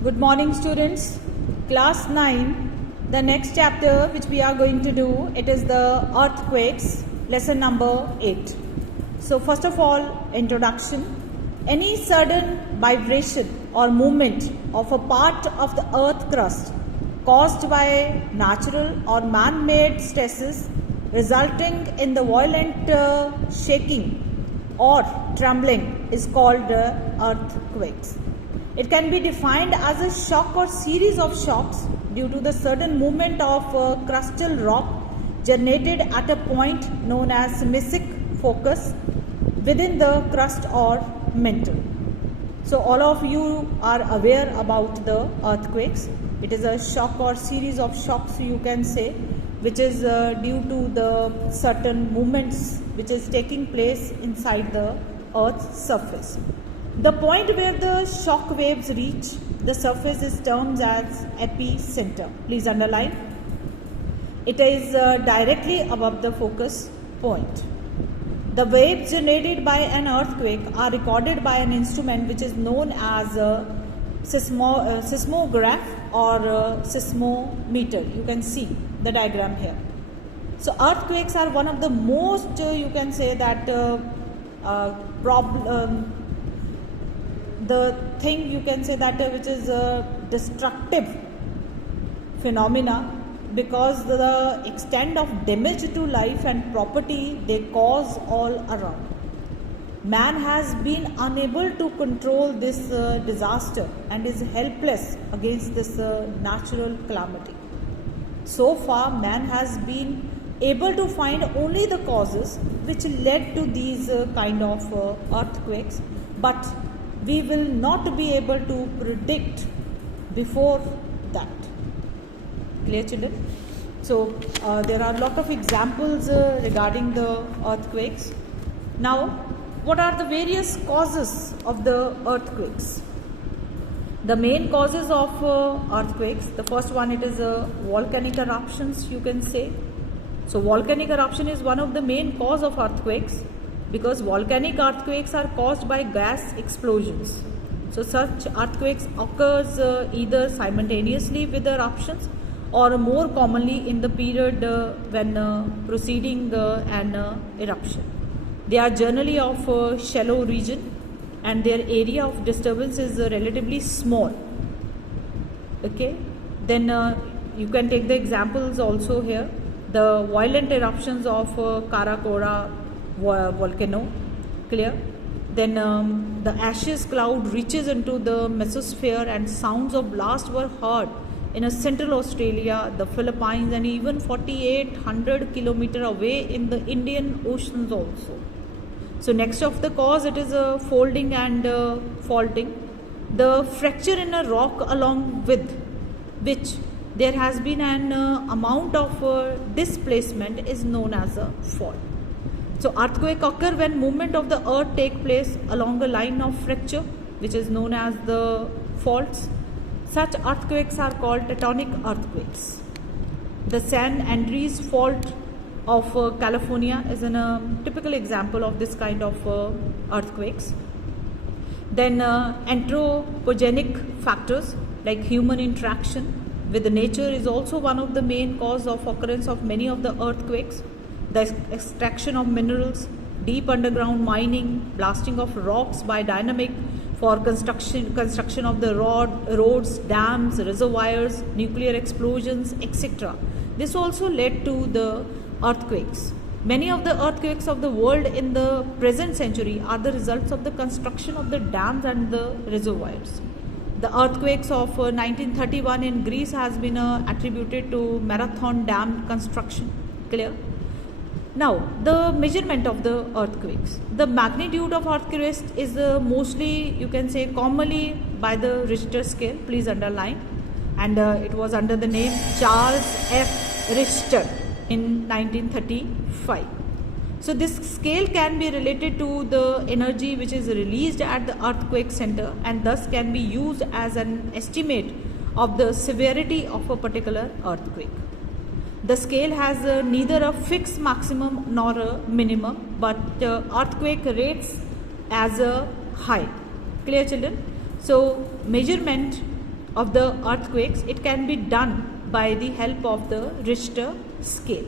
Good morning, students. Class 9, the next chapter which we are going to do, it is the earthquakes, lesson number 8. So first of all, introduction. Any sudden vibration or movement of a part of the earth crust caused by natural or man-made stresses resulting in the violent shaking or trembling is called earthquakes. It can be defined as a shock or series of shocks due to the sudden movement of crustal rock generated at a point known as seismic focus within the crust or mantle. So all of you are aware about the earthquakes. It is a shock or series of shocks, you can say, which is due to the certain movements which is taking place inside the earth's surface. The point where the shock waves reach the surface is termed as epicenter. Please underline. It is directly above the focus point. The waves generated by an earthquake are recorded by an instrument which is known as a seismograph or seismometer. You can see the diagram here. So earthquakes are one of the most, you can say that the thing you can say that which is a destructive phenomena, because the extent of damage to life and property they cause all around. Man has been unable to control this disaster and is helpless against this natural calamity. So far, man has been able to find only the causes which led to these kind of earthquakes, but we will not be able to predict before that. Clear, children? So there are a lot of examples regarding the earthquakes. Now, what are the various causes of the earthquakes? The main causes of earthquakes, the first one, it is volcanic eruptions, you can say. So volcanic eruption is one of the main cause of earthquakes, because volcanic earthquakes are caused by gas explosions. So such earthquakes occurs either simultaneously with the eruptions or more commonly in the period when proceeding an eruption. They are generally of shallow region and their area of disturbance is relatively small. Okay, then you can take the examples also here. The violent eruptions of Karakora volcano, clear. Then the ashes cloud reaches into the mesosphere and sounds of blast were heard in Central Australia, the Philippines, and even 4,800 kilometers away in the Indian Oceans also. So next of the cause, it is folding and faulting. The fracture in a rock along with which there has been an amount of displacement is known as a fault. So earthquake occur when movement of the earth take place along a line of fracture, which is known as the faults. Such earthquakes are called tectonic earthquakes. The San Andreas fault of California is a typical example of this kind of earthquakes. Then anthropogenic factors like human interaction with the nature is also one of the main cause of occurrence of many of the earthquakes. The extraction of minerals, deep underground mining, blasting of rocks by dynamic for construction of the roads, dams, reservoirs, nuclear explosions, etc. This also led to the earthquakes. Many of the earthquakes of the world in the present century are the results of the construction of the dams and the reservoirs. The earthquakes of 1931 in Greece has been attributed to Marathon Dam construction. Clear? Now, the measurement of the earthquakes. The magnitude of earthquakes is mostly, you can say, commonly by the Richter scale. Please underline. And it was under the name Charles F. Richter in 1935. So this scale can be related to the energy which is released at the earthquake center and thus can be used as an estimate of the severity of a particular earthquake. The scale has neither a fixed maximum nor a minimum, but earthquake rates as a high. Clear, children? So measurement of the earthquakes, it can be done by the help of the Richter scale.